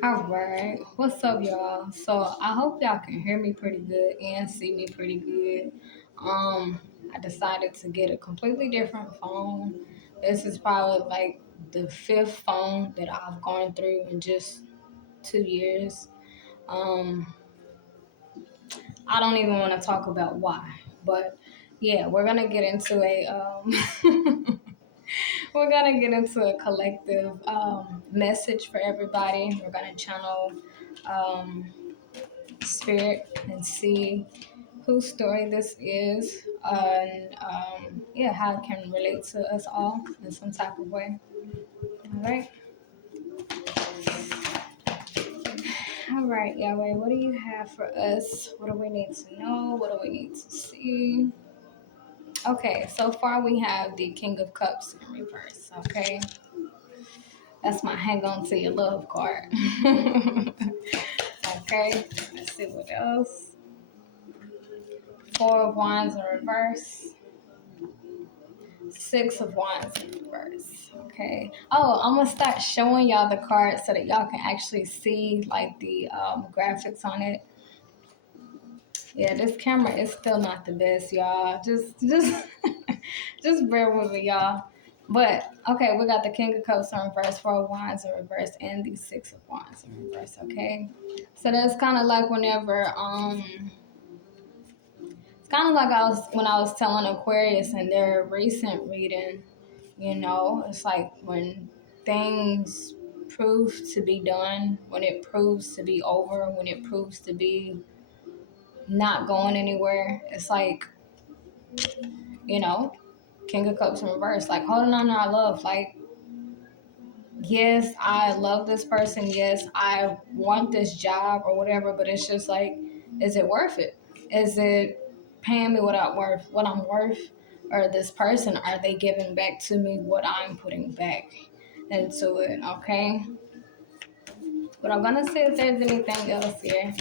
All right, what's up, y'all? So I hope y'all can hear me pretty good and see me pretty good. Um, I decided to get a completely different phone. This is probably like the fifth phone that I've gone through in just 2 years. Um, I don't even want to talk about why, but yeah, we're gonna get into we're gonna get into a collective message for everybody. We're gonna channel um, spirit and see whose story this is and yeah, how it can relate to us all in some type of way. All right. All right, Yahweh, what do you have for us? What do we need to know? What do we need to see? Okay, so far we have the King of Cups in reverse. Okay, that's my hang on to your love card. Okay, let's see what else. Four of Wands in reverse. Six of Wands in reverse. Okay. Oh, I'm gonna start showing y'all the cards so that y'all can actually see like the graphics on it. Yeah, this camera is still not the best, y'all. Just just bear with me, y'all. But okay, we got the King of Cups in reverse, Four of Wands in reverse, and the Six of Wands in reverse. Okay, so that's kind of like whenever it's kind of like when I was telling Aquarius in their recent reading. You know, it's like when things prove to be done, when it proves to be over, when it proves to be not going anywhere. It's like, you know, King of Cups in reverse, like holding on to our love. Like, yes, I love this person. Yes, I want this job or whatever, but it's just like, is it worth it? Is it paying me what I'm worth? Or this person, are they giving back to me what I'm putting back into it? Okay. But I'm gonna see if there's anything else here.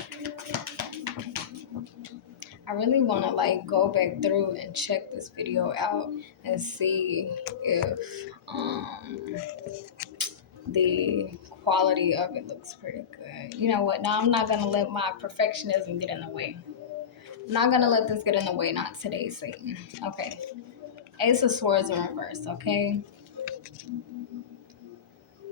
I really wanna like go back through and check this video out and see if the quality of it looks pretty good. You know what? Now I'm not gonna let my perfectionism get in the way. I'm not gonna let this get in the way. Not today, Satan. Okay. Ace of Swords in reverse. Okay.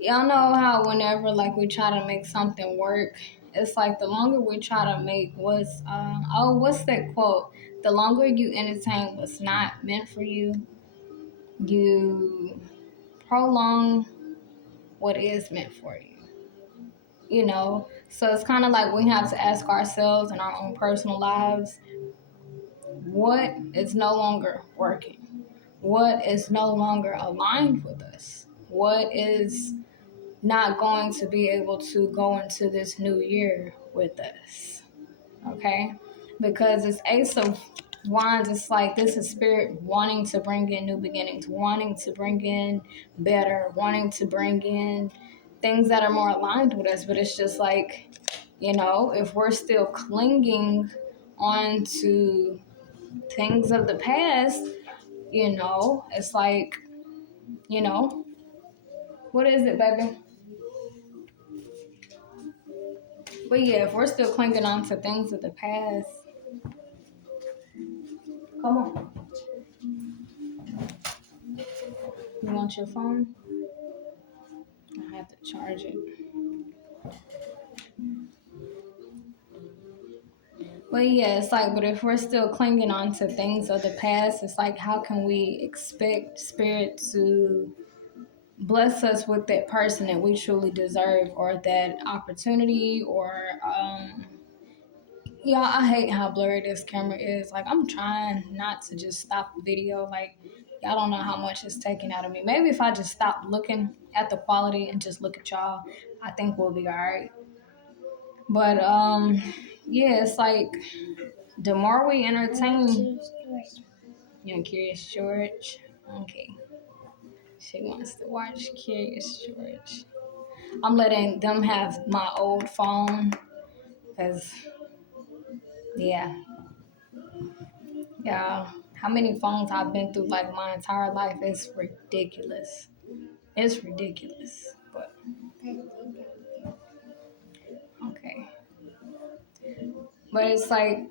Y'all know how whenever like we try to make something work, it's like the longer we try to make what's that quote? The longer you entertain what's not meant for you, you prolong what is meant for you. You know, so it's kind of like we have to ask ourselves in our own personal lives, what is no longer working? What is no longer aligned with us? What is not going to be able to go into this new year with us? Okay, because it's Ace of Wands. It's like this is spirit wanting to bring in new beginnings, wanting to bring in better, wanting to bring in things that are more aligned with us. But it's just like, you know, if we're still clinging on to things of the past, you know, it's like, you know, what is it, baby? But yeah, if we're still clinging on to things of the past, come on, you want your phone? I have to charge it. But yeah, it's like, but if we're still clinging on to things of the past, it's like, how can we expect spirit to bless us with that person that we truly deserve or that opportunity or, yeah, I hate how blurry this camera is. Like, I'm trying not to just stop the video. Like, y'all don't know how much it's taking out of me. Maybe if I just stop looking at the quality and just look at y'all, I think we'll be all right. But, yeah, it's like, the more we entertain, you're Curious George. Okay, she wants to watch Curious George. I'm letting them have my old phone because, yeah, yeah. How many phones I've been through like my entire life is ridiculous. It's ridiculous, but But it's like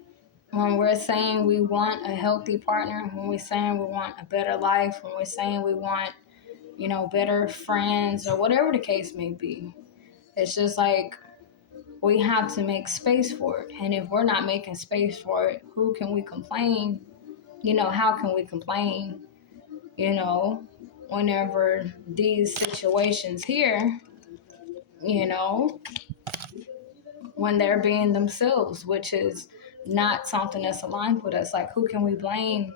when we're saying we want a healthy partner, when we're saying we want a better life, when we're saying we want, better friends or whatever the case may be, it's just like we have to make space for it. And if we're not making space for it, who can we complain? How can we complain, whenever these situations here, you know, when they're being themselves, which is not something that's aligned with us. Like, who can we blame?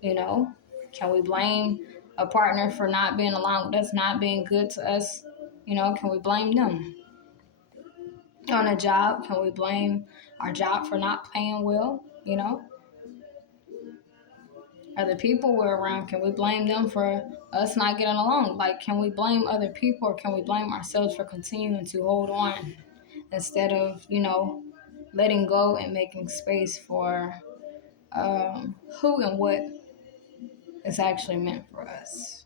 You know, can we blame a partner for not being aligned with us, not being good to us? Can we blame them? On a job, can we blame our job for not paying well? Other people we're around, can we blame them for us not getting along? Like, can we blame other people, or can we blame ourselves for continuing to hold on instead of, letting go and making space for who and what is actually meant for us?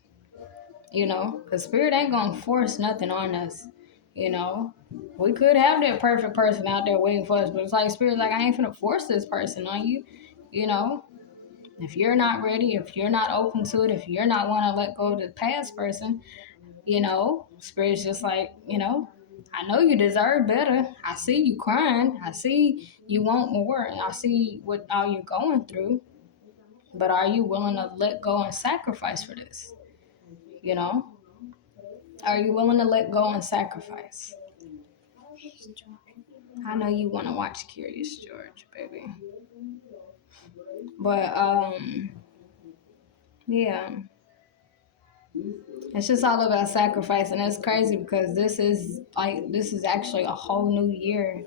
Because Spirit ain't gonna force nothing on us. You know, we could have that perfect person out there waiting for us, but it's like Spirit's like, I ain't gonna force this person on you. You know, if you're not ready, if you're not open to it, if you're not want to let go of the past person, Spirit's just like, I know you deserve better. I see you crying. I see you want more. I see what all you're going through. But are you willing to let go and sacrifice for this? You know? Are you willing to let go and sacrifice? I know you want to watch Curious George, baby. But yeah. It's just all about sacrifice, and it's crazy because this is actually a whole new year.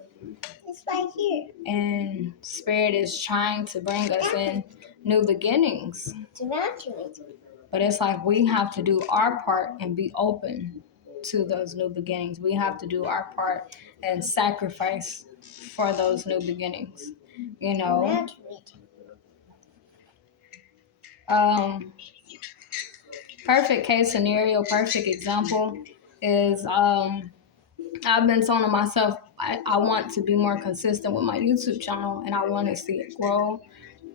It's right here. And Spirit is trying to bring us in new beginnings. But it's like we have to do our part and be open to those new beginnings. We have to do our part and sacrifice for those new beginnings. Perfect case scenario, perfect example is I've been telling myself I want to be more consistent with my YouTube channel and I want to see it grow.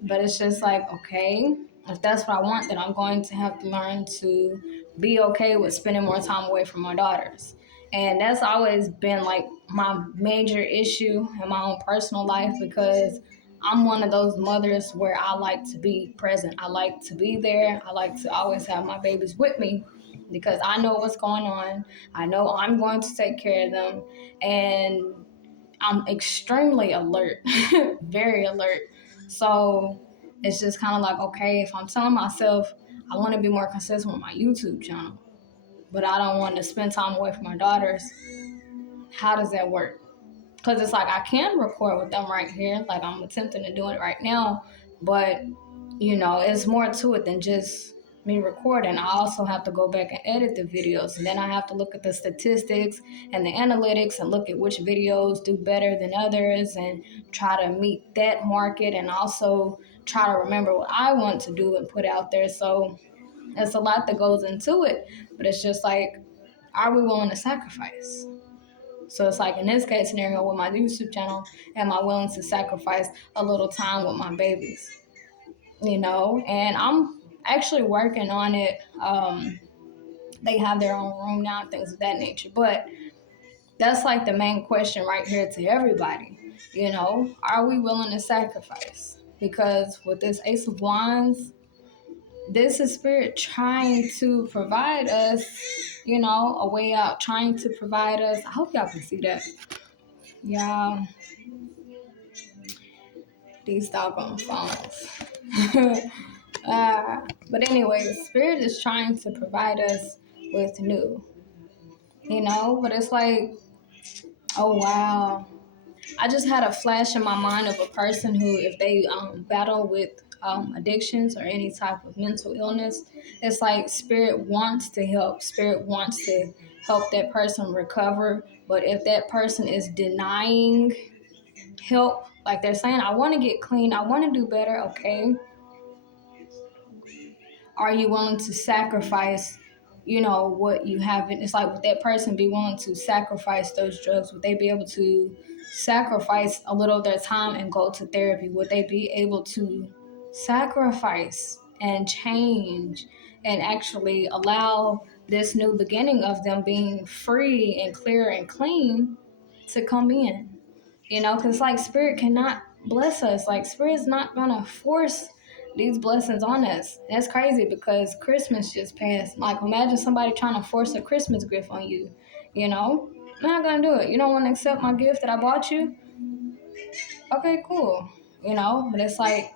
But it's just like, okay, if that's what I want, then I'm going to have to learn to be okay with spending more time away from my daughters. And that's always been like my major issue in my own personal life, because I'm one of those mothers where I like to be present. I like to be there. I like to always have my babies with me because I know what's going on. I know I'm going to take care of them. And I'm extremely alert, very alert. So it's just kind of like, okay, if I'm telling myself I want to be more consistent with my YouTube channel, but I don't want to spend time away from my daughters, how does that work? Because it's like I can record with them right here, like I'm attempting to do it right now, but it's more to it than just me recording. I also have to go back and edit the videos, and then I have to look at the statistics and the analytics and look at which videos do better than others and try to meet that market, and also try to remember what I want to do and put out there. So it's a lot that goes into it, but it's just like, are we willing to sacrifice? So it's like in this case scenario with my YouTube channel, am I willing to sacrifice a little time with my babies? And I'm actually working on it. They have their own room now, things of that nature. But that's like the main question right here to everybody. Are we willing to sacrifice? Because with this Ace of Wands, this is Spirit trying to provide us, a way out, trying to provide us. I hope y'all can see that. Y'all, these doggone phones. But anyway, Spirit is trying to provide us with new, but it's like, oh wow. I just had a flash in my mind of a person who, if they battle with addictions or any type of mental illness, it's like Spirit wants to help. Spirit wants to help that person recover. But if that person is denying help, like they're saying, I want to get clean, I want to do better, okay. Are you willing to sacrifice what you have. It's like, would that person be willing to sacrifice those drugs? Would they be able to sacrifice a little of their time and go to therapy? Would they be able to sacrifice and change and actually allow this new beginning of them being free and clear and clean to come in? Because like spirit cannot bless us. Like spirit's not gonna force these blessings on us. That's crazy because Christmas just passed. Like imagine somebody trying to force a Christmas gift on you. I'm not gonna do it. You don't want to accept my gift that I bought you? Okay, cool. But it's like,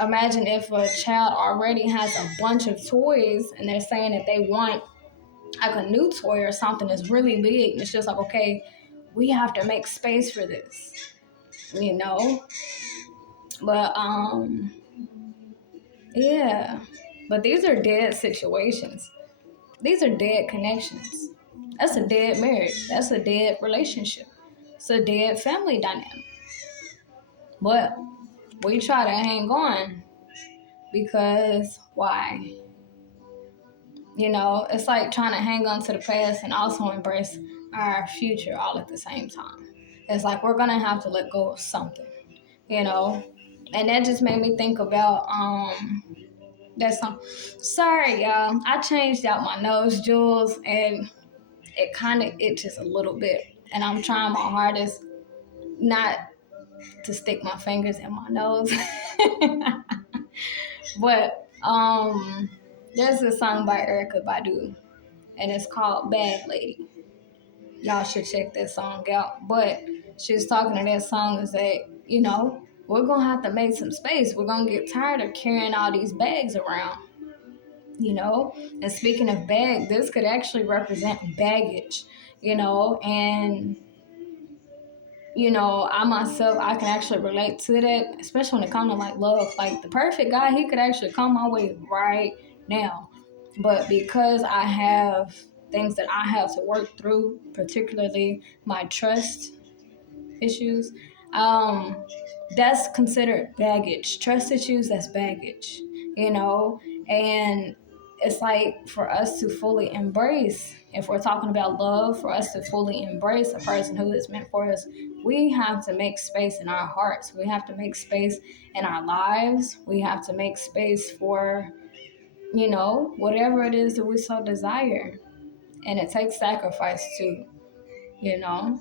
imagine if a child already has a bunch of toys and they're saying that they want like a new toy or something that's really big. It's just like, okay, we have to make space for this, you know? But yeah. But these are dead situations. These are dead connections. That's a dead marriage. That's a dead relationship. It's a dead family dynamic. But we try to hang on because why? It's like trying to hang on to the past and also embrace our future all at the same time. It's like we're gonna have to let go of something, you know. And that just made me think about that song. Sorry, y'all. I changed out my nose jewels and it kind of itches a little bit, and I'm trying my hardest not to stick my fingers in my nose. But there's a song by Erykah Badu, and it's called Bag Lady. Y'all should check that song out. But she was talking to that song and said, we're gonna have to make some space. We're gonna get tired of carrying all these bags around. And speaking of bag, this could actually represent baggage, and I myself, I can actually relate to that, especially when it comes to like love. Like the perfect guy, he could actually come my way right now. But because I have things that I have to work through, particularly my trust issues, that's considered baggage. Trust issues, that's baggage, and it's like for us to fully embrace, if we're talking about love, for us to fully embrace a person who is meant for us, we have to make space in our hearts. We have to make space in our lives. We have to make space for, whatever it is that we so desire. And it takes sacrifice too, you know.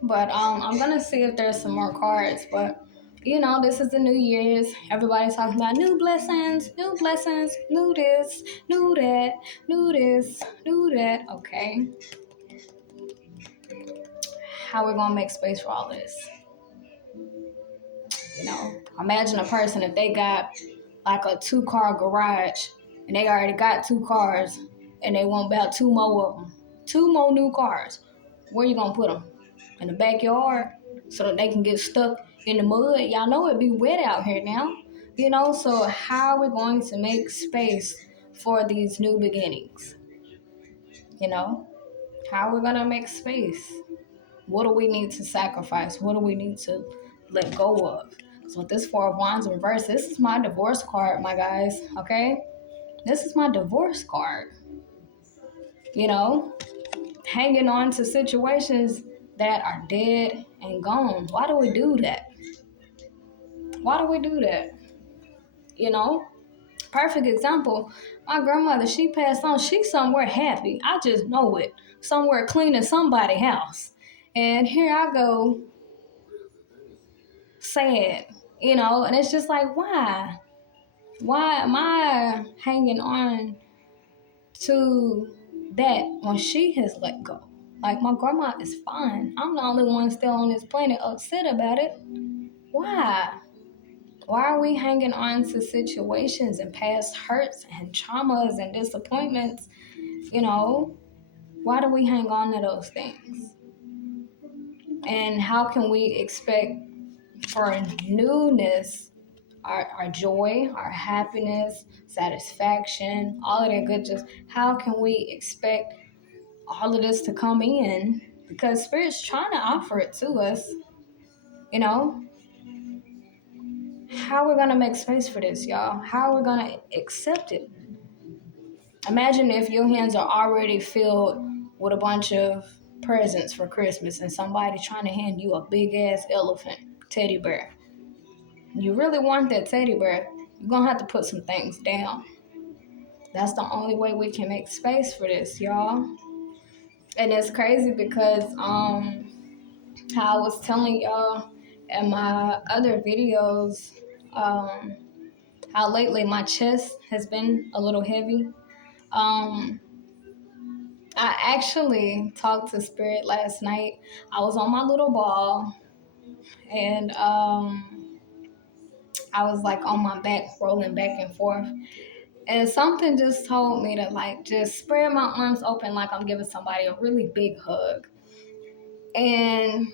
But I'm gonna see if there's some more cards. But this is the New Year's. Everybody's talking about new blessings, new this, new that, new this, new that. Okay, how we gonna make space for all this? Imagine a person if they got like a 2-car garage and they already got 2 cars and they want about 2 more of them, 2 more new cars. Where you gonna put them? In the backyard so that they can get stuck in the mud. Y'all know it be wet out here now. So how are we going to make space for these new beginnings? How are we gonna make space? What do we need to sacrifice? What do we need to let go of? So with this 4 of Wands reverse, this is my divorce card, my guys, okay? This is my divorce card. Hanging on to situations that are dead and gone. Why do we do that? Why do we do that? Perfect example. My grandmother, she passed on. She's somewhere happy. I just know it. Somewhere cleaning somebody's house. And here I go, sad, and it's just like, why? Why am I hanging on to that when she has let go? Like, my grandma is fine. I'm the only one still on this planet upset about it. Why? Why are we hanging on to situations and past hurts and traumas and disappointments? Why do we hang on to those things? And how can we expect for newness, our joy, our happiness, satisfaction, all of that good just, how can we expect all of this to come in? Because Spirit's trying to offer it to us, How are we going to make space for this, y'all? How are we going to accept it? Imagine if your hands are already filled with a bunch of presents for Christmas and somebody trying to hand you a big ass elephant teddy bear. You really want that teddy bear, you're gonna have to put some things down. That's the only way we can make space for this, y'all. And it's crazy because how I was telling y'all in my other videos, um how lately my chest has been a little heavy. Um I actually talked to Spirit last night. I was on my little ball and I was like on my back rolling back and forth. And something just told me to like just spread my arms open like I'm giving somebody a really big hug. And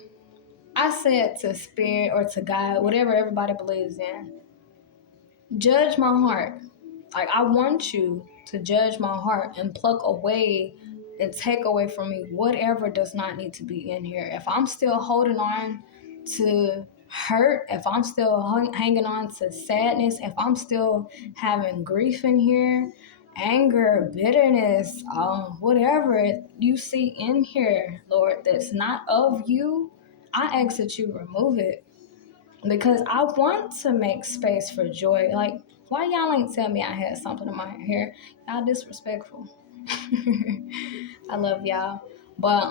I said to Spirit or to God, whatever everybody believes in, judge my heart. Like, I want you to judge my heart and pluck away and take away from me whatever does not need to be in here. If I'm still holding on to hurt, if I'm still hanging on to sadness, if I'm still having grief in here, anger, bitterness, whatever you see in here, Lord, that's not of you, I ask that you remove it because I want to make space for joy. Like, why y'all ain't tell me I had something in my hair? Y'all disrespectful. I love y'all. But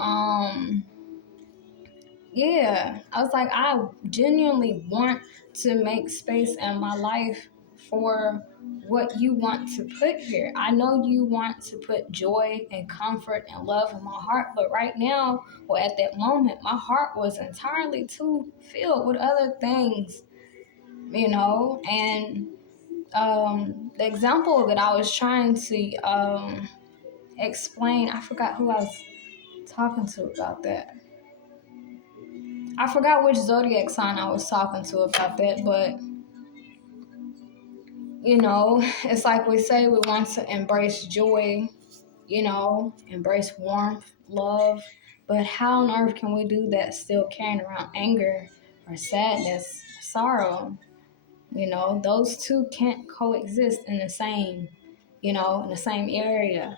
yeah, I was like, I genuinely want to make space in my life for what you want to put here. I know you want to put joy and comfort and love in my heart, but right now, well, at that moment, my heart was entirely too filled with other things, and the example that I was trying to explain, I forgot who I was talking to about that. I forgot which zodiac sign I was talking to about that, but it's like we say we want to embrace joy, embrace warmth, love, but how on earth can we do that still carrying around anger or sadness, sorrow? Those two can't coexist in the same, in the same area.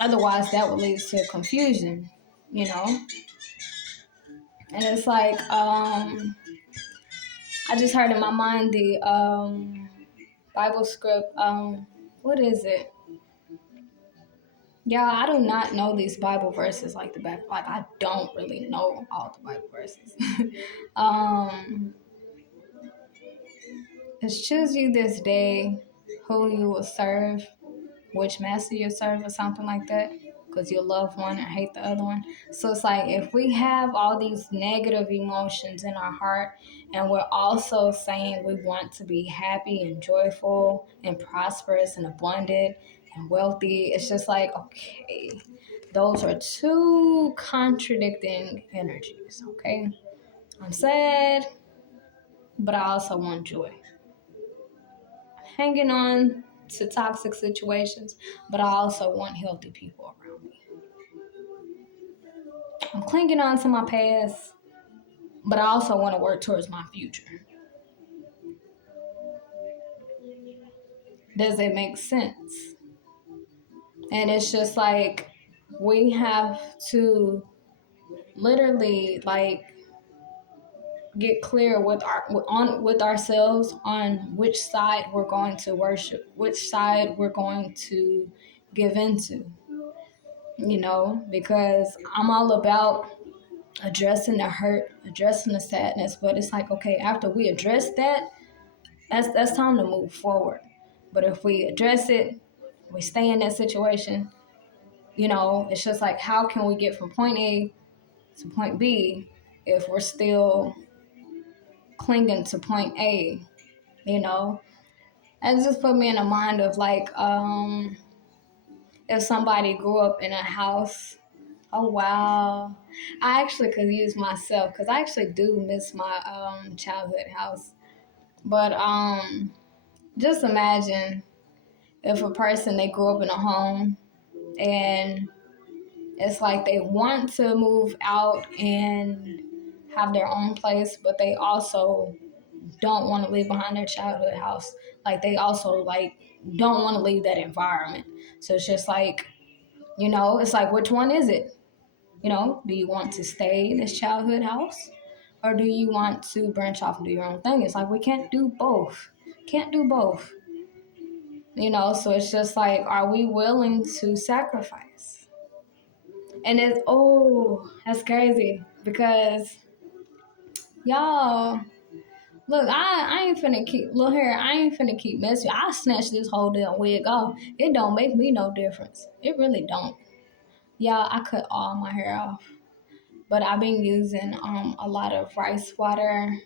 Otherwise, that would lead to confusion, you know? And it's like, I just heard in my mind the Bible script. What is it? Yeah, I do not know these Bible verses like the back. Like, I don't really know all the Bible verses. um, it's choose you this day who you will serve, which master you serve, or something like that, because you'll love one and hate the other one. So it's like if we have all these negative emotions in our heart and we're also saying we want to be happy and joyful and prosperous and abundant and wealthy, it's just like, okay, those are two contradicting energies, okay? I'm sad, but I also want joy. Hanging on to toxic situations, but I also want healthy people around me. I'm clinging on to my past, but I also want to work towards my future. Does it make sense? And it's just like we have to literally like get clear with ourselves on which side we're going to worship, which side we're going to give into, because I'm all about addressing the hurt, addressing the sadness, but it's like, okay, after we address that, that's time to move forward. But if we address it, we stay in that situation, it's just like, how can we get from point A to point B if we're still clinging to point A, That just put me in the mind of like, if somebody grew up in a house. Oh wow. I actually could use myself because I actually do miss my childhood house. But just imagine if a person, they grew up in a home and it's like they want to move out and have their own place, but they also don't want to leave behind their childhood house. Like they also like don't want to leave that environment. So it's just like, it's like, which one is it? Do you want to stay in this childhood house, or do you want to branch off and do your own thing? It's like we can't do both. Can't do both. So it's just like, are we willing to sacrifice? And it's, oh, that's crazy because y'all, look, I ain't finna keep, look here, I ain't finna keep messing. I snatched this whole damn wig off. It don't make me no difference. It really don't. Y'all, I cut all my hair off. But I've been using a lot of rice water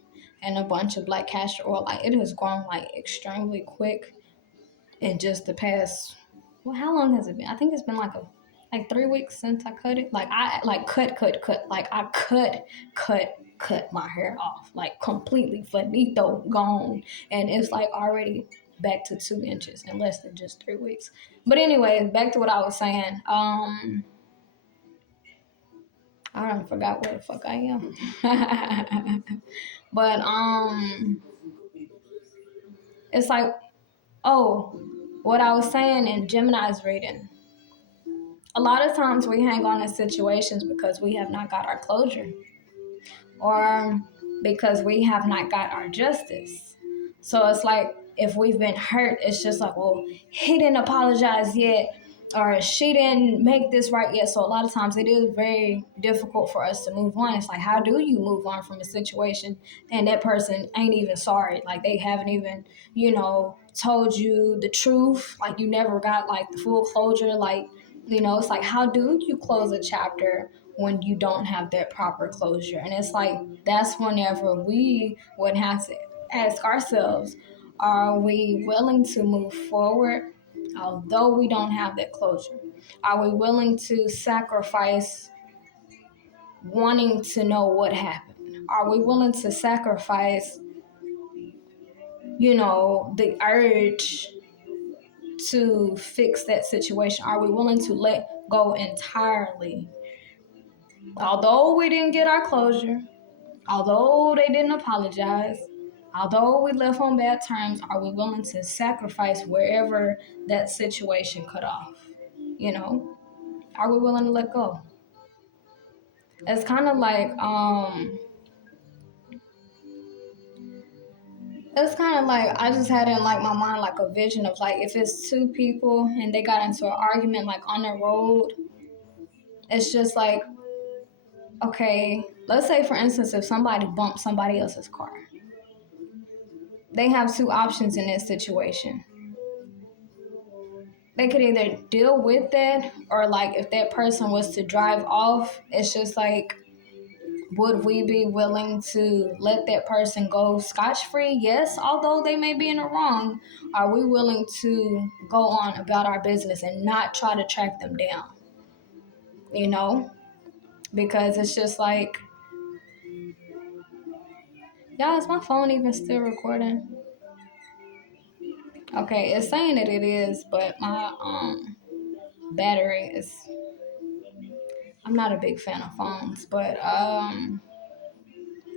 and a bunch of black castor oil. Like, it has grown like extremely quick in just the past, well, how long has it been? I think it's been like 3 weeks since I cut it. Like, I like cut. Like, I cut my hair off, like completely finito, gone. And it's like already back to 2 inches in less than just 3 weeks. But anyway, back to what I was saying. I don't forgot where the fuck I am. But it's like, oh, what I was saying in Gemini's reading. A lot of times we hang on to situations because we have not got our closure, or because we have not got our justice. So it's like, if we've been hurt, it's just like, well, he didn't apologize yet, or she didn't make this right yet. So a lot of times it is very difficult for us to move on. It's like, how do you move on from a situation and that person ain't even sorry? Like, they haven't even, told you the truth. Like, you never got like the full closure. Like, it's like, how do you close a chapter when you don't have that proper closure? And it's like, that's whenever we would have to ask ourselves, are we willing to move forward although we don't have that closure? Are we willing to sacrifice wanting to know what happened? Are we willing to sacrifice, the urge to fix that situation? Are we willing to let go entirely? Although we didn't get our closure, although they didn't apologize, although we left on bad terms, are we willing to sacrifice wherever that situation cut off? Are we willing to let go? It's kind of like, I just had in like my mind like a vision of like, if it's two people and they got into an argument like on the road, it's just like, okay, let's say for instance, if somebody bumps somebody else's car, they have two options in this situation. They could either deal with that, or like, if that person was to drive off, it's just like, would we be willing to let that person go scotch-free? Yes, although they may be in the wrong. Are we willing to go on about our business and not try to track them down? Because it's just like, y'all, is my phone even still recording? Okay, it's saying that it is, but my battery is, I'm not a big fan of phones, but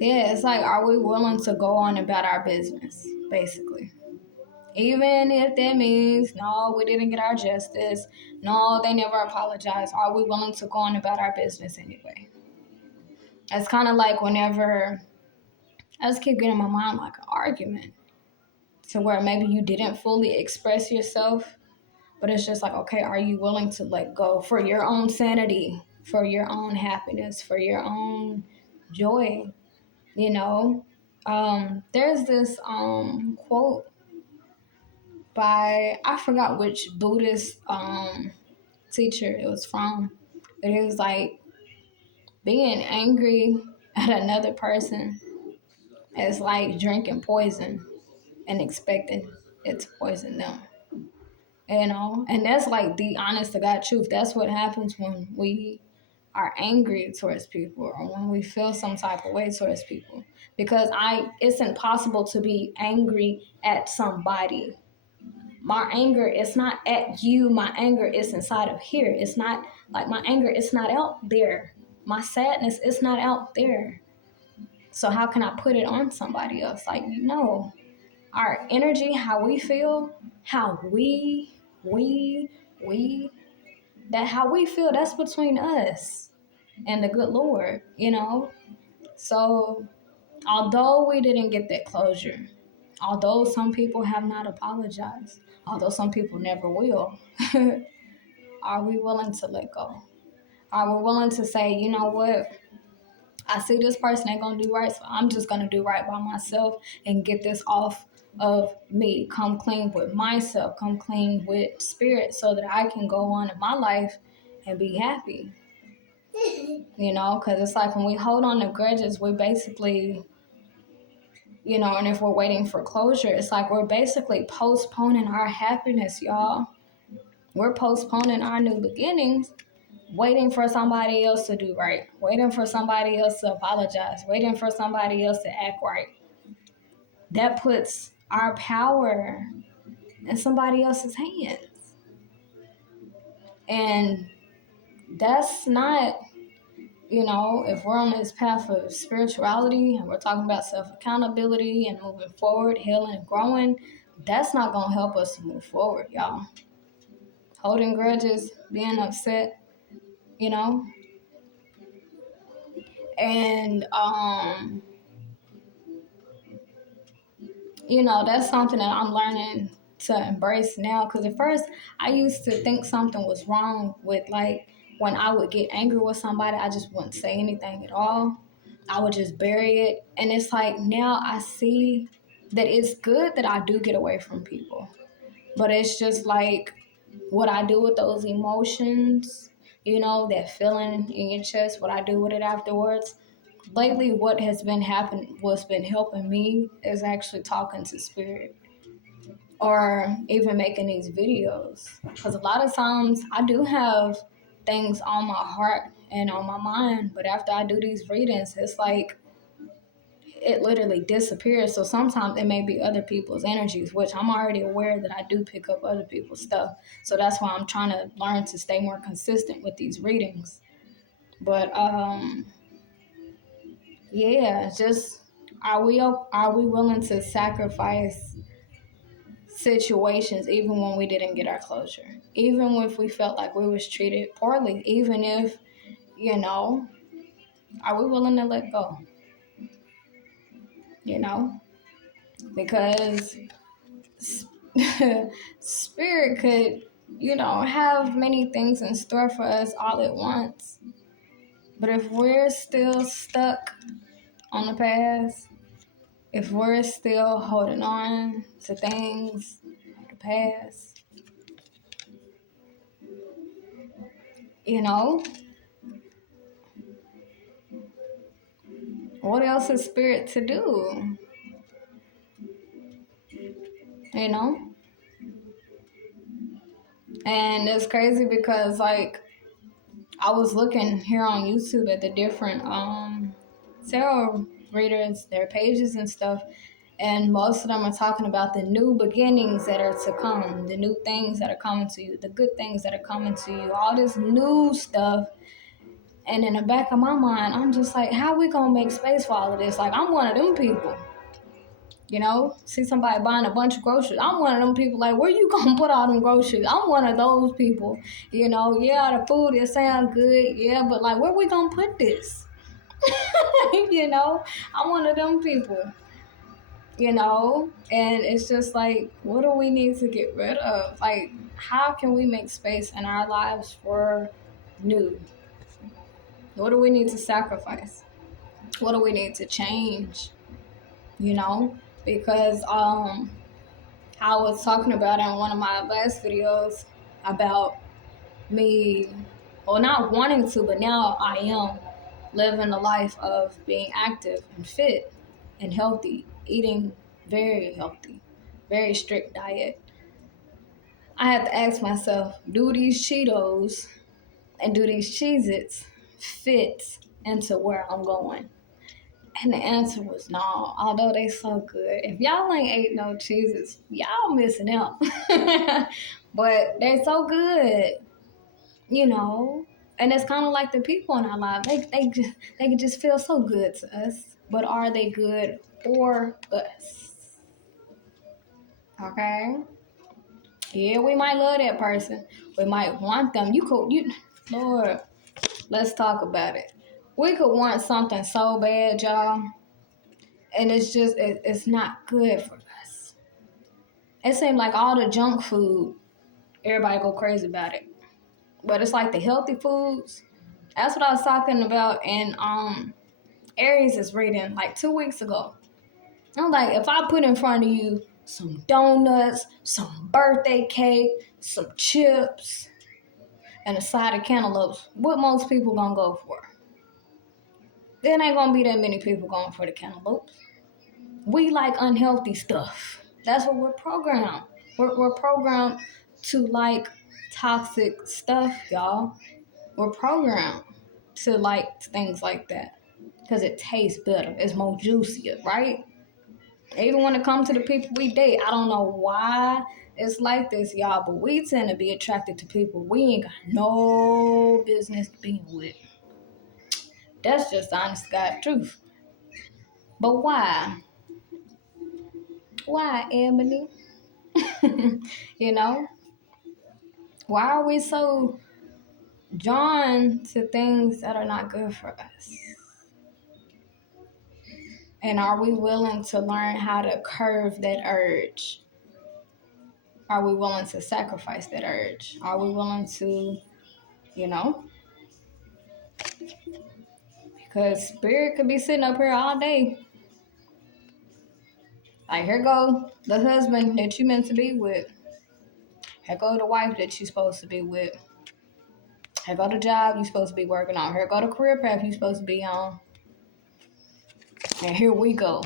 yeah, it's like, are we willing to go on about our business, basically? Even if that means, no, we didn't get our justice, no, they never apologized, are we willing to go on about our business anyway? It's kind of like whenever, I just keep getting in my mind like an argument to where maybe you didn't fully express yourself, but it's just like, okay, are you willing to let go for your own sanity, for your own happiness, for your own joy? There's this quote by, I forgot which Buddhist teacher it was from, but it was like, being angry at another person is like drinking poison and expecting it to poison them. And that's like the honest to God truth. That's what happens when we are angry towards people, or when we feel some type of way towards people. Because it's impossible to be angry at somebody. My anger is not at you. My anger is inside of here. It's not like, my anger is not out there. My sadness is not out there. So how can I put it on somebody else? Like, our energy, how we feel, how we how we feel, that's between us and the good Lord, So although we didn't get that closure, although some people have not apologized, although some people never will, are we willing to let go? Are we willing to say, you know what? I see this person ain't gonna do right, so I'm just gonna do right by myself and get this off of me. Come clean with myself, come clean with spirit so that I can go on in my life and be happy. Because it's like when we hold on to grudges, we basically, and if we're waiting for closure, it's like we're basically postponing our happiness, y'all. We're postponing our new beginnings, waiting for somebody else to do right, waiting for somebody else to apologize, waiting for somebody else to act right. That puts our power in somebody else's hands. And that's not, if we're on this path of spirituality and we're talking about self-accountability and moving forward, healing and growing, that's not going to help us to move forward, y'all. Holding grudges, being upset, and that's something that I'm learning to embrace now, because at first I used to think something was wrong with, like, when I would get angry with somebody, I just wouldn't say anything at all. I would just bury it. And it's like now I see that it's good that I do get away from people, but it's just like what I do with those emotions, that feeling in your chest, what I do with it afterwards. Lately, what's been helping me is actually talking to spirit, or even making these videos. Because a lot of times I do have things on my heart and on my mind, but after I do these readings, it's like it literally disappears. So sometimes it may be other people's energies, which I'm already aware that I do pick up other people's stuff. So that's why I'm trying to learn to stay more consistent with these readings. But just are we willing to sacrifice situations even when we didn't get our closure, even if we felt like we was treated poorly, even if, are we willing to let go? Because spirit could, have many things in store for us all at once. But if we're still stuck on the past, if we're still holding on to things of the past, what else is spirit to do? And it's crazy because, like, I was looking here on YouTube at the different tarot readers, their pages and stuff, and most of them are talking about the new beginnings that are to come, the new things that are coming to you, the good things that are coming to you, all this new stuff. And in the back of my mind, I'm just like, how we gonna make space for all of this? Like, I'm one of them people. See somebody buying a bunch of groceries. I'm one of them people, like, where you gonna put all them groceries? I'm one of those people, yeah, the food, it sounds good, yeah, but, like, where we gonna put this? I'm one of them people, and it's just like, what do we need to get rid of? Like, how can we make space in our lives for new? What do we need to sacrifice? What do we need to change? Because I was talking about in one of my last videos about me, well, not wanting to, but now I am living a life of being active and fit and healthy, eating very healthy, very strict diet. I had to ask myself, do these Cheetos and do these Cheez-Its fit into where I'm going? And the answer was no, although they so good. If y'all ain't ate no Cheez-Its, y'all missing out. But they so good, And it's kind of like the people in our lives. They can just feel so good to us. But are they good for us? Okay? Yeah, we might love that person. We might want them. Lord, let's talk about it. We could want something so bad, y'all, and it's not good for us. It seems like all the junk food, everybody go crazy about it. But it's like the healthy foods. That's what I was talking about in Aries is reading like 2 weeks ago. I'm like, if I put in front of you some donuts, some birthday cake, some chips, and a side of cantaloupes, what most people gonna go for? There ain't gonna be that many people going for the cantaloupes. We like unhealthy stuff. That's what we're programmed. We're programmed to like toxic stuff, y'all. We're programmed to like things like that because it tastes better. It's more juicier, right? Even when it comes to the people we date, I don't know why it's like this, y'all, but we tend to be attracted to people we ain't got no business being with. That's just honest God truth. But why? Why, Emily? You know? Why are we so drawn to things that are not good for us? And are we willing to learn how to curve that urge? Are we willing to sacrifice that urge? Are we willing to, you know? Because spirit could be sitting up here all day. Like, here go the husband that you meant to be with. Here go the wife that you supposed to be with. Here go the job you supposed to be working on. Here go the career path you supposed to be on. And here we go.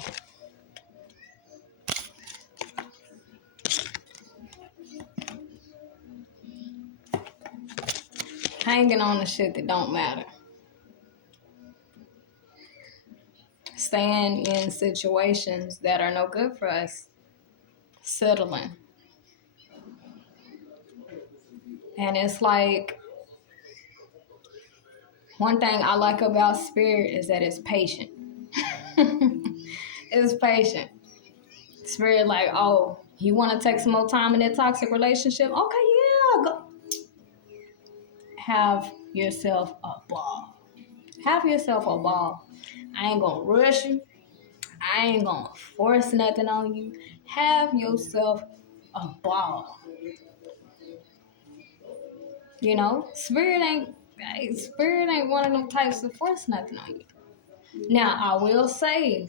Hanging on the shit that don't matter. Staying in situations that are no good for us. Settling. And it's like, one thing I like about spirit is that it's patient. It's patient. Spirit like, oh, you want to take some more time in that toxic relationship? Okay, yeah, go. Have yourself a ball. Have yourself a ball. I ain't gonna rush you. I ain't gonna force nothing on you. Have yourself a ball. You know, spirit ain't one of them types to force nothing on you. Now, I will say,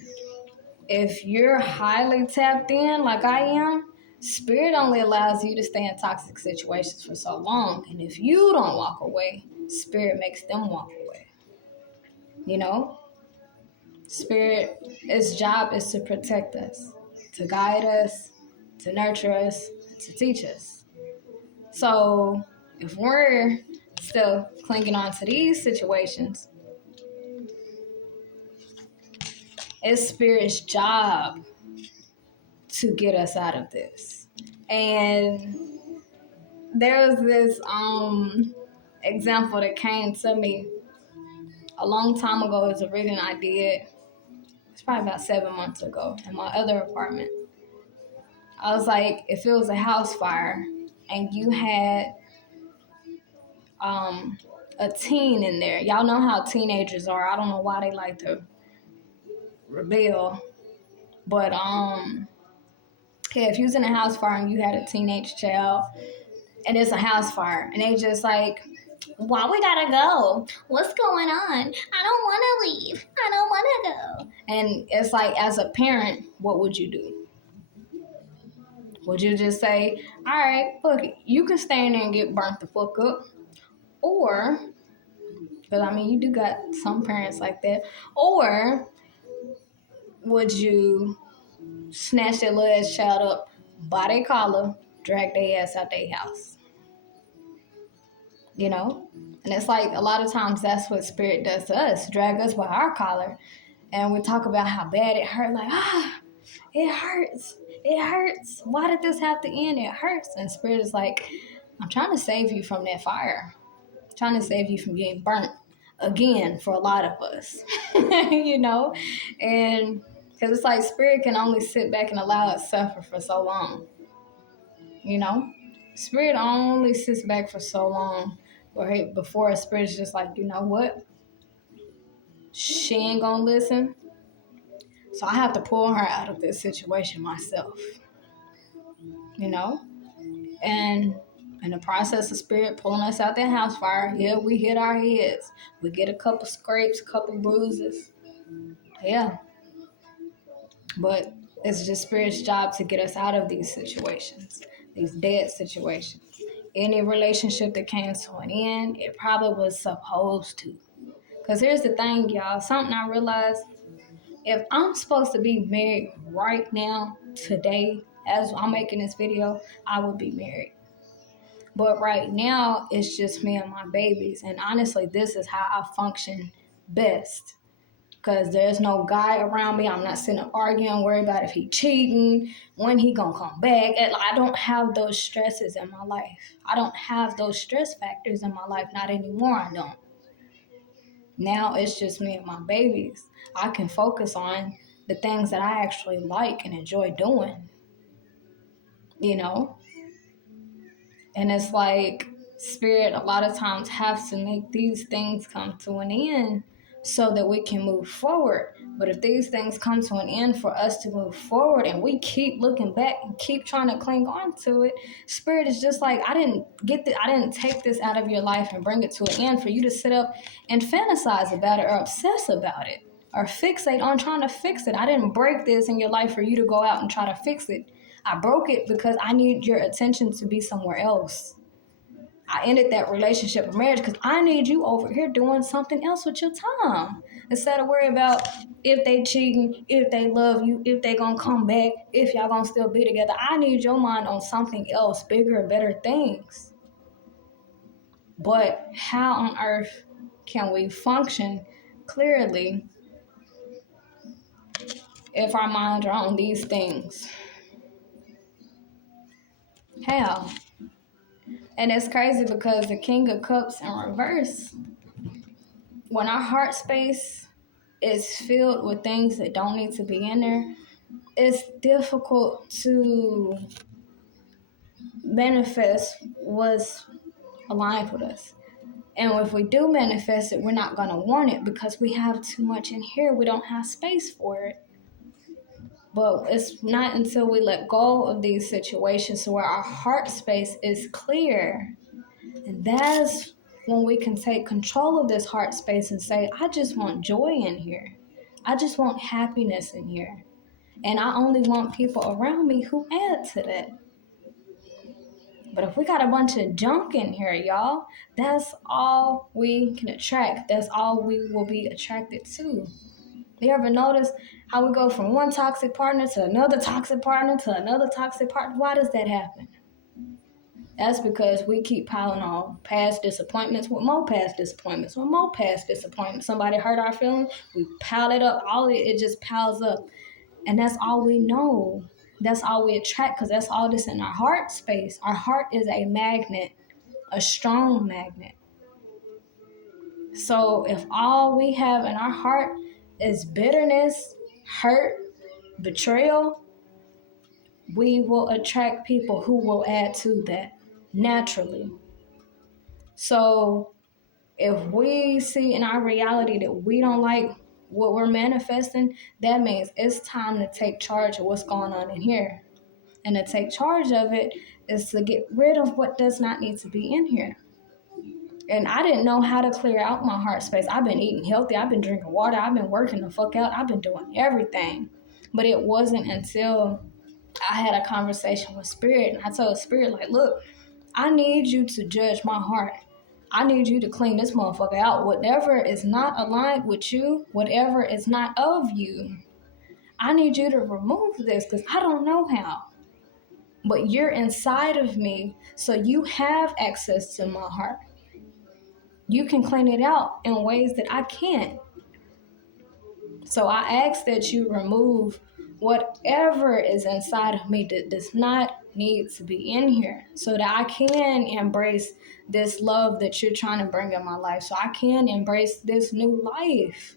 if you're highly tapped in like I am, spirit only allows you to stay in toxic situations for so long. And if you don't walk away, spirit makes them walk away. You know? Spirit, its job is to protect us, to guide us, to nurture us, to teach us. So if we're still clinging on to these situations, it's spirit's job to get us out of this. And there was this example that came to me a long time ago. It was a reading I did. It's probably about 7 months ago in my other apartment. I was like, if it was a house fire and you had a teen in there, y'all know how teenagers are. I don't know why they like to rebel, but yeah, if you was in a house fire and you had a teenage child and it's a house fire and they just like, why we gotta go? What's going on? I don't want to leave. I don't want to go. And it's like, as a parent, what would you do? Would you just say, all right, fuck it, you can stay in there and get burnt the fuck up? Or, because I mean, you do got some parents like that. Or would you snatch that little ass child up by their collar, drag their ass out their house? You know? And it's like, a lot of times that's what spirit does to us, drag us by our collar. And we talk about how bad it hurt, like, it hurts. It hurts. Why did this have to end? It hurts. And spirit is like, I'm trying to save you from that fire. I'm trying to save you from getting burnt again for a lot of us. You know? And because it's like spirit can only sit back and allow us suffer for so long. You know? Spirit only sits back for so long before a spirit's just like, you know what? She ain't gonna listen. So I have to pull her out of this situation myself, you know? And in the process of spirit pulling us out that house fire, yeah, we hit our heads. We get a couple scrapes, a couple bruises. Yeah. But it's just spirit's job to get us out of these situations, these dead situations. Any relationship that came to an end, it probably was supposed to. Because here's the thing, y'all. Something I realized, if I'm supposed to be married right now, today, as I'm making this video, I would be married. But right now, it's just me and my babies. And honestly, this is how I function best. Because there's no guy around me. I'm not sitting up arguing, worried about if he cheating, when he gonna come back. And I don't have those stresses in my life. I don't have those stress factors in my life. Not anymore, I don't. Now it's just me and my babies. I can focus on the things that I actually like and enjoy doing, you know? And it's like spirit a lot of times has to make these things come to an end so that we can move forward. But if these things come to an end for us to move forward and we keep looking back and keep trying to cling on to it, spirit is just like, I didn't take this out of your life and bring it to an end for you to sit up and fantasize about it or obsess about it or fixate on trying to fix it. I didn't break this in your life for you to go out and try to fix it. I broke it because I need your attention to be somewhere else. I ended that relationship or marriage because I need you over here doing something else with your time. Instead of worrying about if they cheating, if they love you, if they gonna come back, if y'all gonna still be together. I need your mind on something else, bigger, better things. But how on earth can we function clearly if our minds are on these things? How? And it's crazy because the King of Cups in reverse, when our heart space is filled with things that don't need to be in there, it's difficult to manifest what's aligned with us. And if we do manifest it, we're not going to want it because we have too much in here. We don't have space for it. But it's not until we let go of these situations where our heart space is clear. And that's when we can take control of this heart space and say, I just want joy in here. I just want happiness in here. And I only want people around me who add to that. But if we got a bunch of junk in here, y'all, that's all we can attract. That's all we will be attracted to. You ever notice how we go from one toxic partner to another toxic partner to another toxic partner? Why does that happen? That's because we keep piling on past disappointments with more past disappointments with more past disappointments. Somebody hurt our feelings, we pile it up. It just piles up. And that's all we know. That's all we attract because that's all that's in our heart space. Our heart is a magnet, a strong magnet. So if all we have in our heart is bitterness, hurt, betrayal, we will attract people who will add to that naturally. So if we see in our reality that we don't like what we're manifesting, that means it's time to take charge of what's going on in here. And to take charge of it is to get rid of what does not need to be in here. And I didn't know how to clear out my heart space. I've been eating healthy. I've been drinking water. I've been working the fuck out. I've been doing everything. But it wasn't until I had a conversation with Spirit. And I told Spirit, like, look, I need you to judge my heart. I need you to clean this motherfucker out. Whatever is not aligned with you, whatever is not of you, I need you to remove this because I don't know how. But you're inside of me, so you have access to my heart. You can clean it out in ways that I can't. So I ask that you remove whatever is inside of me that does not need to be in here so that I can embrace this love that you're trying to bring in my life. So I can embrace this new life.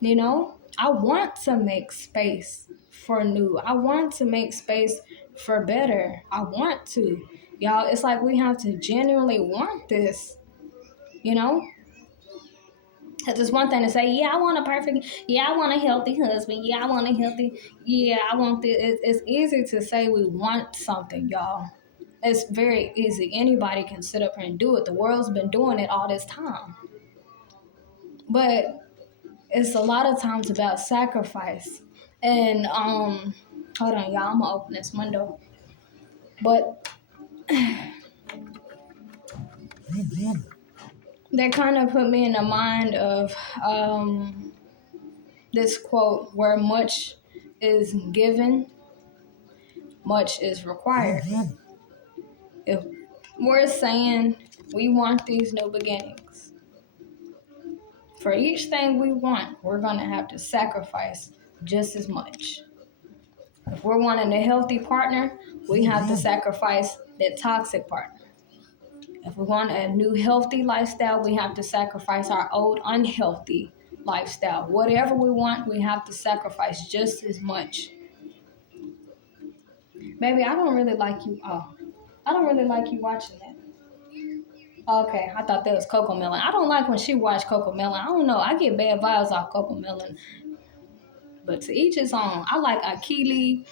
You know, I want to make space for new. I want to make space for better. I want to. Y'all, it's like we have to genuinely want this, you know? Because it's one thing to say, yeah, I want a perfect, yeah, I want a healthy husband. Yeah, I want a healthy, yeah, I want this. It's easy to say we want something, y'all. It's very easy. Anybody can sit up here and do it. The world's been doing it all this time. But it's a lot of times about sacrifice. And hold on, y'all, I'm gonna open this window. But that kind of put me in the mind of this quote where much is given, much is required. If we're saying we want these new beginnings, for each thing we want, we're going to have to sacrifice just as much. If we're wanting a healthy partner, we have to sacrifice that toxic partner. If we want a new healthy lifestyle, we have to sacrifice our old unhealthy lifestyle. Whatever we want, we have to sacrifice just as much. Baby, I don't really like you. Oh, I don't really like you watching that. Okay, I thought that was Coco Melon. I don't like when she watch Coco Melon. I don't know. I get bad vibes off Coco Melon. But to each his own. I like Akili,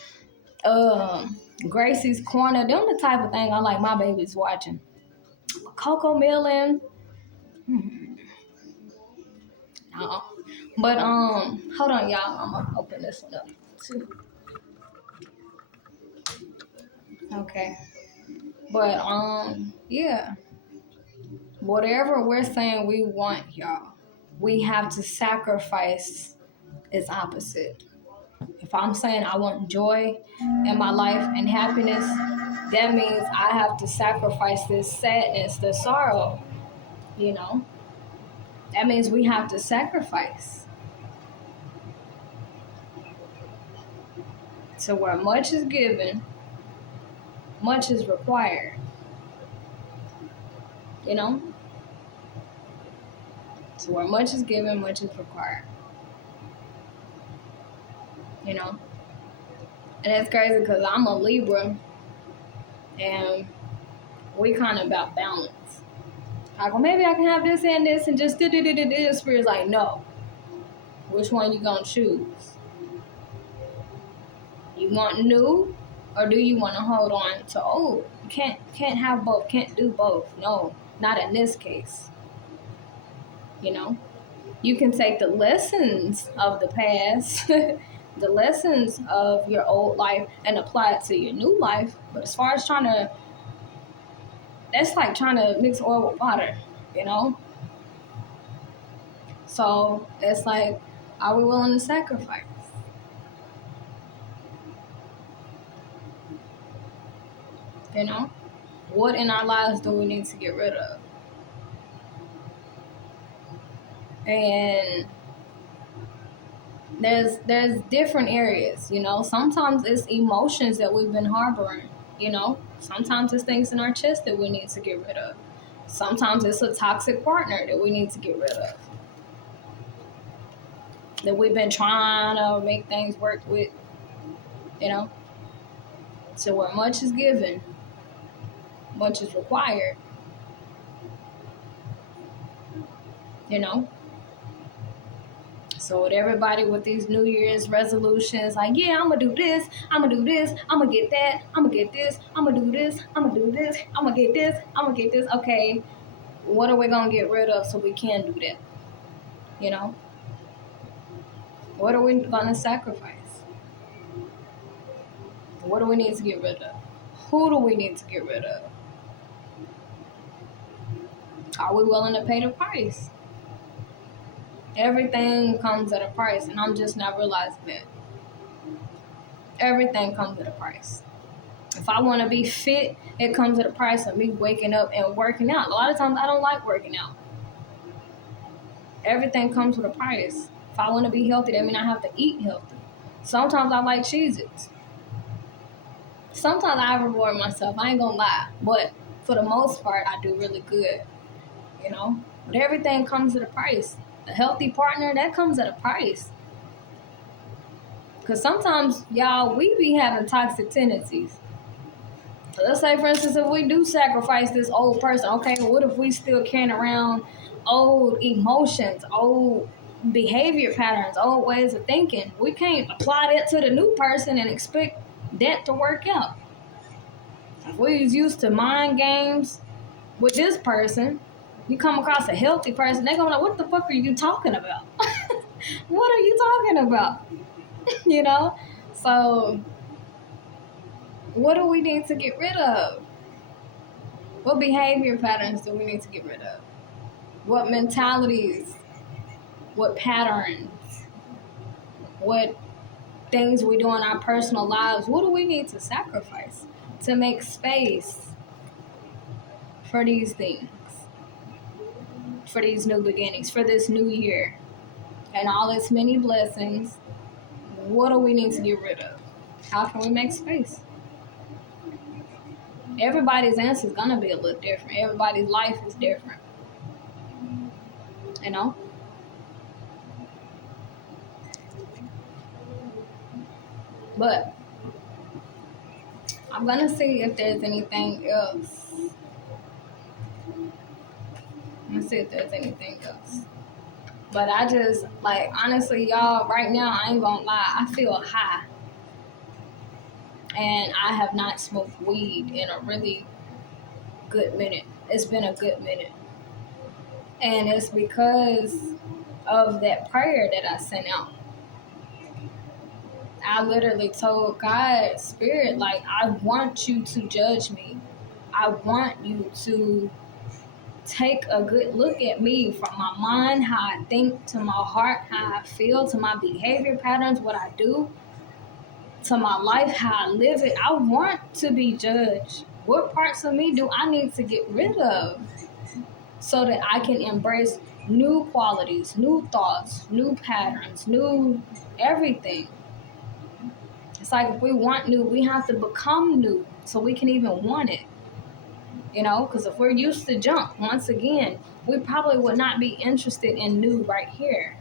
Gracie's Corner. Them the type of thing I like my babies watching. Coco Melon. No. But hold on, y'all. I'm gonna open this one up too. Okay. But yeah. Whatever we're saying we want, y'all, we have to sacrifice its opposite. If I'm saying I want joy in my life and happiness, that means I have to sacrifice this sadness, the sorrow, you know? That means we have to sacrifice. So where much is given, much is required. You know? So where much is given, much is required. You know? And that's crazy because I'm a Libra and we kind of about balance. I go, maybe I can have this and this and just this. Spirit's like, no. Which one you gonna choose? You want new, or do you want to hold on to old? You can't have both. Can't do both. No, not in this case. You know, you can take the lessons of the past, the lessons of your old life, and apply it to your new life. But as far as that's like trying to mix oil with water. You know. So it's like, are we willing to sacrifice? You know, what in our lives do we need to get rid of? And there's different areas, you know. Sometimes it's emotions that we've been harboring, you know. Sometimes it's things in our chest that we need to get rid of. Sometimes it's a toxic partner that we need to get rid of. That we've been trying to make things work with, you know. So where much is given, much is required. You know? So with everybody with these New Year's resolutions, like, yeah, I'm going to do this, I'm going to do this, I'm going to get that, I'm going to get this, I'm going to do this, I'm going to do this, I'm going to get this, I'm going to get this. Okay, what are we going to get rid of so we can do that? You know? What are we going to sacrifice? What do we need to get rid of? Who do we need to get rid of? Are we willing to pay the price? Everything comes at a price, and I'm just not realizing that. Everything comes at a price. If I want to be fit, it comes at a price of me waking up and working out. A lot of times I don't like working out. Everything comes with a price. If I want to be healthy, that means I have to eat healthy. Sometimes I like Cheez-Its. Sometimes I reward myself. I ain't gonna lie. But for the most part, I do really good. You know? But everything comes at a price. A healthy partner, that comes at a price. Because sometimes, y'all, we be having toxic tendencies. Let's say, for instance, if we do sacrifice this old person, okay, what if we still carrying around old emotions, old behavior patterns, old ways of thinking? We can't apply that to the new person and expect that to work out. If we was used to mind games with this person, you come across a healthy person, they're gonna be like, what the fuck are you talking about? What are you talking about? You know? So, what do we need to get rid of? What behavior patterns do we need to get rid of? What mentalities? What patterns? What things we do in our personal lives? What do we need to sacrifice to make space for these things? For these new beginnings, for this new year, and all its many blessings? What do we need to get rid of? How can we make space? Everybody's answer is gonna be a little different. Everybody's life is different. You know? But I'm gonna see if there's anything else. I'm gonna see if there's anything else. But I just, like, honestly, y'all, right now, I ain't gonna lie, I feel high. And I have not smoked weed in a really good minute. It's been a good minute. And it's because of that prayer that I sent out. I literally told God, Spirit, like, I want you to judge me. I want you to take a good look at me, from my mind, how I think, to my heart, how I feel, to my behavior patterns, what I do, to my life, how I live it. I want to be judged. What parts of me do I need to get rid of so that I can embrace new qualities, new thoughts, new patterns, new everything? It's like, if we want new, we have to become new so we can even want it. You know, because if we're used to junk, once again, we probably would not be interested in new right here.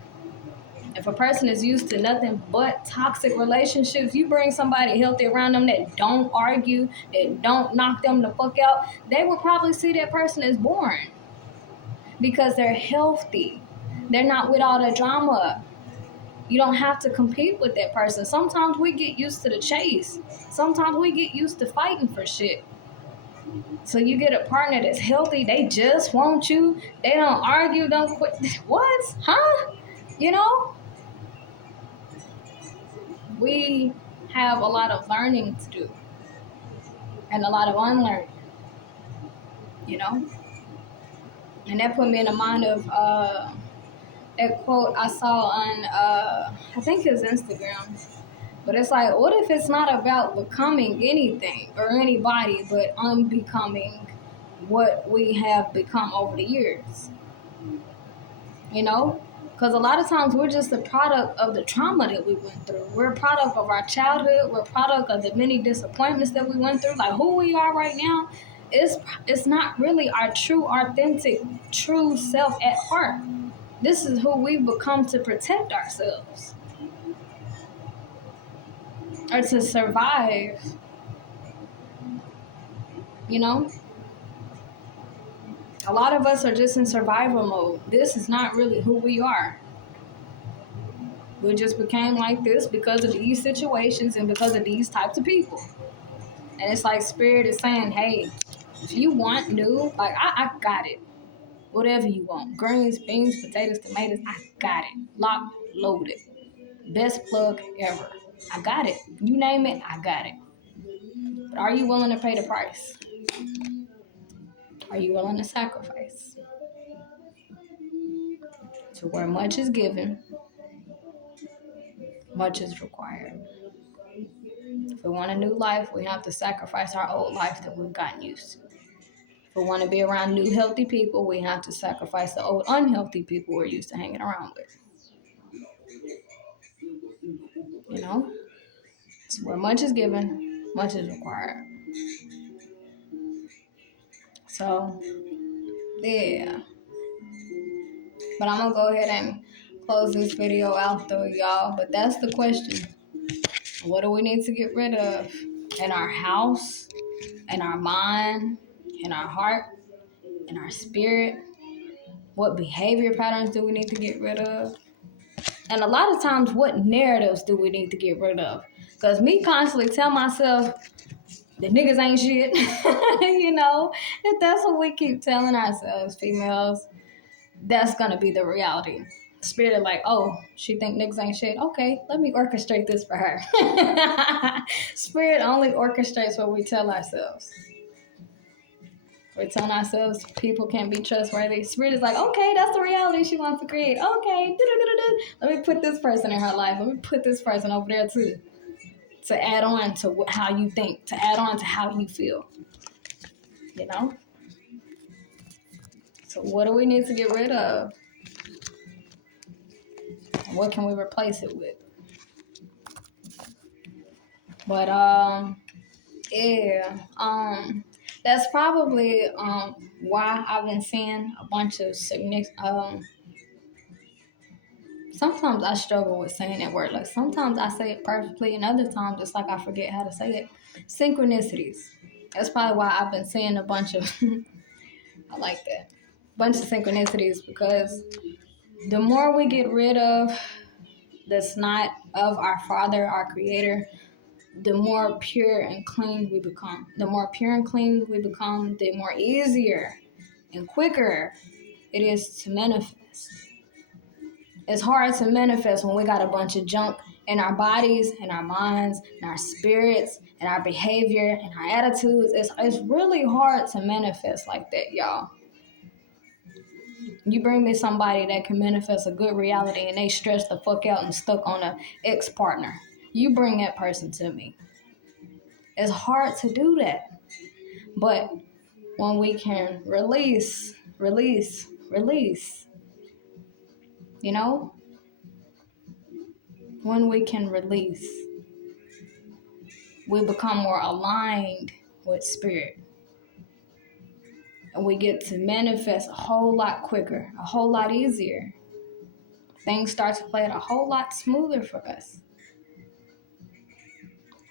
If a person is used to nothing but toxic relationships, you bring somebody healthy around them that don't argue, that don't knock them the fuck out, they will probably see that person as boring because they're healthy. They're not with all the drama. You don't have to compete with that person. Sometimes we get used to the chase. Sometimes we get used to fighting for shit. So you get a partner that's healthy, they just want you, they don't argue, don't quit. What? Huh? You know? We have a lot of learning to do and a lot of unlearning, you know? And that put me in the mind of that quote I saw on, I think it was Instagram. But it's like, what if it's not about becoming anything or anybody, but unbecoming what we have become over the years? You know? Because a lot of times we're just a product of the trauma that we went through. We're a product of our childhood. We're a product of the many disappointments that we went through. Like, who we are right now, it's not really our true, authentic, true self at heart. This is who we've become to protect ourselves or to survive. You know? A lot of us are just in survival mode. This is not really who we are. We just became like this because of these situations and because of these types of people. And it's like Spirit is saying, hey, if you want new, like, I got it. Whatever you want. Greens, beans, potatoes, tomatoes, I got it. Locked, loaded. Best plug ever. I got it. You name it, I got it. But are you willing to pay the price? Are you willing to sacrifice? To where much is given, much is required. If we want a new life, we have to sacrifice our old life that we've gotten used to. If we want to be around new healthy people, we have to sacrifice the old unhealthy people we're used to hanging around with. You know? It's where much is given, much is required. So, yeah. But I'm going to go ahead and close this video out though, y'all. But that's the question. What do we need to get rid of in our house, in our mind, in our heart, in our spirit? What behavior patterns do we need to get rid of? And a lot of times, what narratives do we need to get rid of? Because me constantly tell myself, the niggas ain't shit. If that's what we keep telling ourselves, females, that's going to be the reality. Spirit like, oh, she think niggas ain't shit. Okay, let me orchestrate this for her. Spirit only orchestrates what we tell ourselves. We're telling ourselves people can't be trustworthy. Spirit is like, okay, that's the reality she wants to create. Okay, let me put this person in her life. Let me put this person over there too. To add on to how you think, to add on to how you feel. So what do we need to get rid of? What can we replace it with? But that's probably why I've been seeing a bunch of sometimes I struggle with saying that word. Like sometimes I say it perfectly, and other times it's like I forget how to say it. Synchronicities. That's probably why I've been seeing a bunch of I like that. Bunch of synchronicities, because the more we get rid of the snot of our Father, our Creator, the more pure and clean we become. The more pure and clean we become, the more easier and quicker it is to manifest. It's hard to manifest when we got a bunch of junk in our bodies, in our minds, in our spirits, in our behavior, in our attitudes. It's really hard to manifest like that, y'all. You bring me somebody that can manifest a good reality and they stressed the fuck out and stuck on an ex-partner. You bring that person to me. It's hard to do that. But when we can release, when we can release, we become more aligned with spirit. And we get to manifest a whole lot quicker, a whole lot easier. Things start to play out a whole lot smoother for us.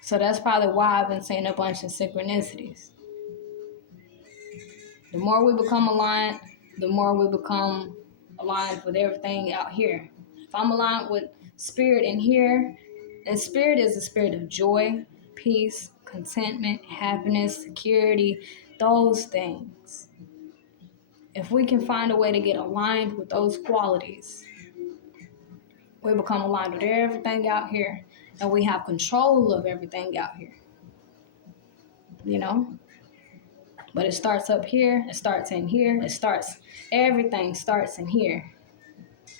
So that's probably why I've been saying a bunch of synchronicities. The more we become aligned, the more we become aligned with everything out here. If I'm aligned with spirit in here, and spirit is the spirit of joy, peace, contentment, happiness, security, those things. If we can find a way to get aligned with those qualities, we become aligned with everything out here, and we have control of everything out here. But it starts up here, it starts in here, everything starts in here.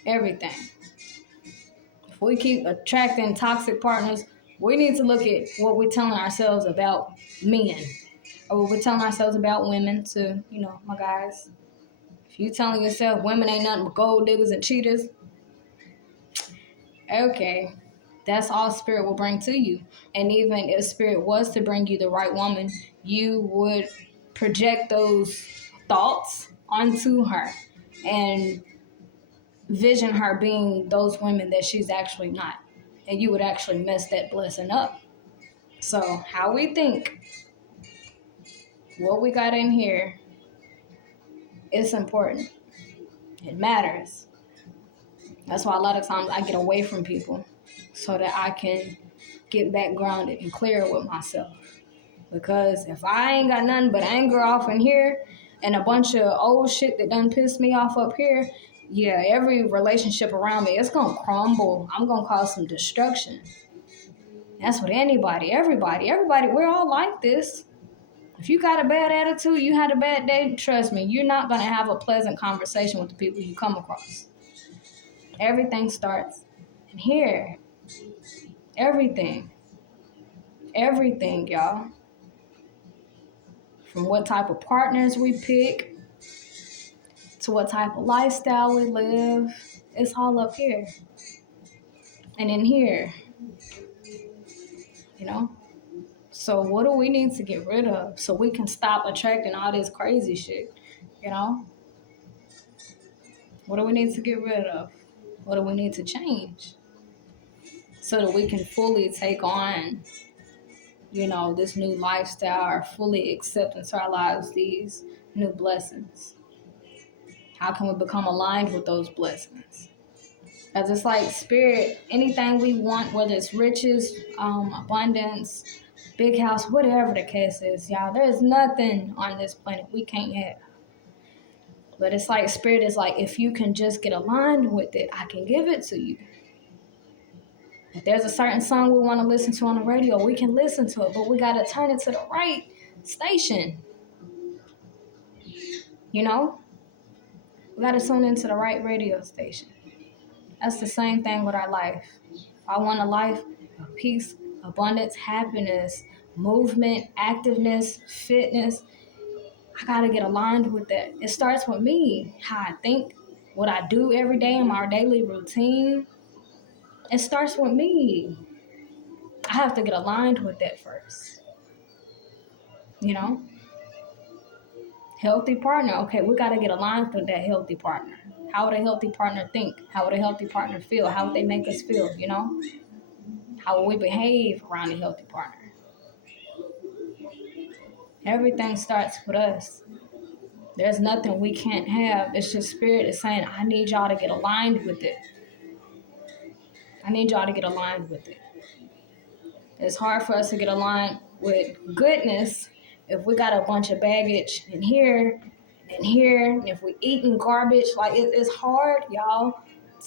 Everything. If we keep attracting toxic partners, we need to look at what we're telling ourselves about men, or what we're telling ourselves about women to, my guys. If you telling yourself women ain't nothing but gold diggers and cheaters, okay, that's all spirit will bring to you. And even if spirit was to bring you the right woman, you would project those thoughts onto her and vision her being those women that she's actually not. And you would actually mess that blessing up. So how we think, what we got in here, it's important. It matters. That's why a lot of times I get away from people so that I can get back grounded and clear with myself. Because if I ain't got nothing but anger off in here and a bunch of old shit that done pissed me off up here, yeah, every relationship around me, it's going to crumble. I'm going to cause some destruction. That's with everybody, we're all like this. If you got a bad attitude, you had a bad day, trust me, you're not going to have a pleasant conversation with the people you come across. Everything starts in here. Everything, y'all. From what type of partners we pick to what type of lifestyle we live, it's all up here. And in here, So what do we need to get rid of so we can stop attracting all this crazy shit, What do we need to get rid of? What do we need to change so that we can fully take on, this new lifestyle or fully accept into our lives these new blessings? How can we become aligned with those blessings? Because it's like spirit, anything we want, whether it's riches, abundance, big house, whatever the case is, y'all, there's nothing on this planet we can't have. But it's like spirit is like, if you can just get aligned with it, I can give it to you. If there's a certain song we want to listen to on the radio, we can listen to it, but we got to turn it to the right station. We got to tune into the right radio station. That's the same thing with our life. I want a life of peace, abundance, happiness, movement, activeness, fitness. I got to get aligned with that. It starts with me, how I think, what I do every day in my daily routine. It starts with me. I have to get aligned with that first. Healthy partner. Okay, we got to get aligned with that healthy partner. How would a healthy partner think? How would a healthy partner feel? How would they make us feel, How will we behave around a healthy partner? Everything starts with us. There's nothing we can't have. It's just spirit is saying, I need y'all to get aligned with it. I need y'all to get aligned with it. It's hard for us to get aligned with goodness if we got a bunch of baggage in here and here, and if we eating garbage. Like, it's hard, y'all,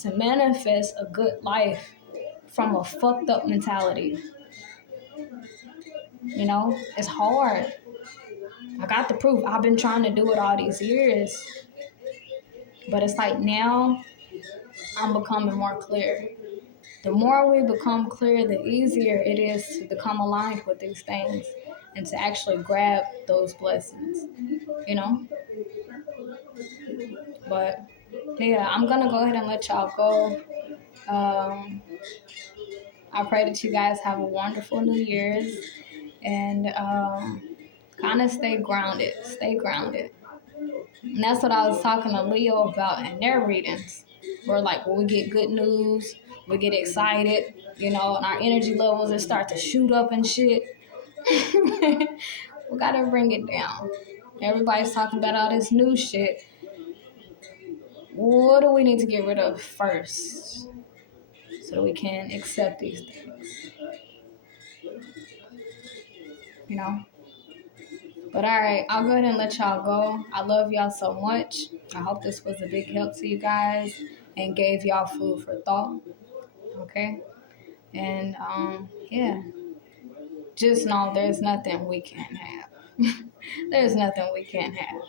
to manifest a good life from a fucked up mentality. It's hard. I got the proof. I've been trying to do it all these years. But it's like now I'm becoming more clear. The more we become clear, the easier it is to become aligned with these things and to actually grab those blessings, But yeah, I'm going to go ahead and let y'all go. I pray that you guys have a wonderful New Year's and kind of stay grounded. Stay grounded. And that's what I was talking to Leo about in their readings. Where like when we get good news, we get excited, and our energy levels that start to shoot up and shit. We gotta bring it down. Everybody's talking about all this new shit. What do we need to get rid of first so that we can accept these things? But all right, I'll go ahead and let y'all go. I love y'all so much. I hope this was a big help to you guys and gave y'all food for thought. Okay? And yeah, just know there's nothing we can't have. There's nothing we can't have.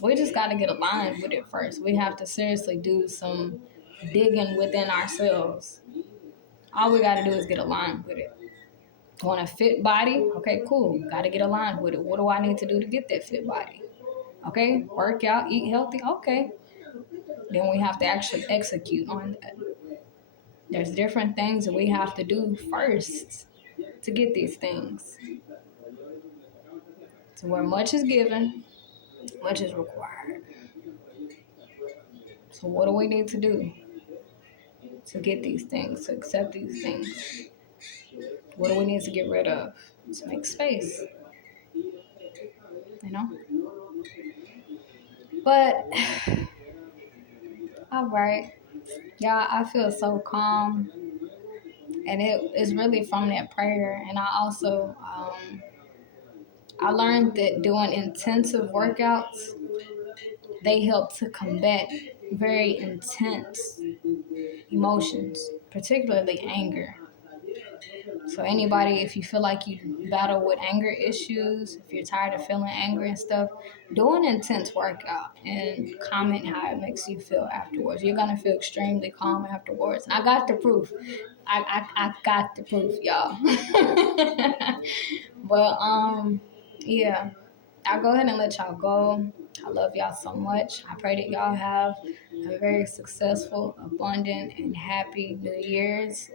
We just got to get aligned with it first. We have to seriously do some digging within ourselves. All we got to do is get aligned with it. Want a fit body? Okay, cool. Got to get aligned with it. What do I need to do to get that fit body? Okay, work out, eat healthy. Okay. Then we have to actually execute on that. There's different things that we have to do first to get these things. So where much is given, much is required. So what do we need to do to get these things, to accept these things? What do we need to get rid of to make space? But, all right. Y'all, I feel so calm. And it is really from that prayer. And I also, I learned that doing intensive workouts, they help to combat very intense emotions, particularly anger. So anybody, if you feel like you battle with anger issues, if you're tired of feeling angry and stuff, do an intense workout and comment how it makes you feel afterwards. You're gonna feel extremely calm afterwards. And I got the proof. I got the proof, y'all. But yeah, I'll go ahead and let y'all go. I love y'all so much. I pray that y'all have a very successful, abundant, and happy New Year's.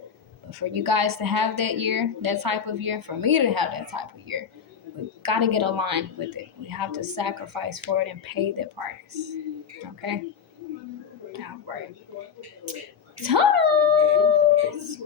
But for you guys to have that year, that type of year, for me to have that type of year, we got to get aligned with it. We have to sacrifice for it and pay the price. Okay? All right. Toodles!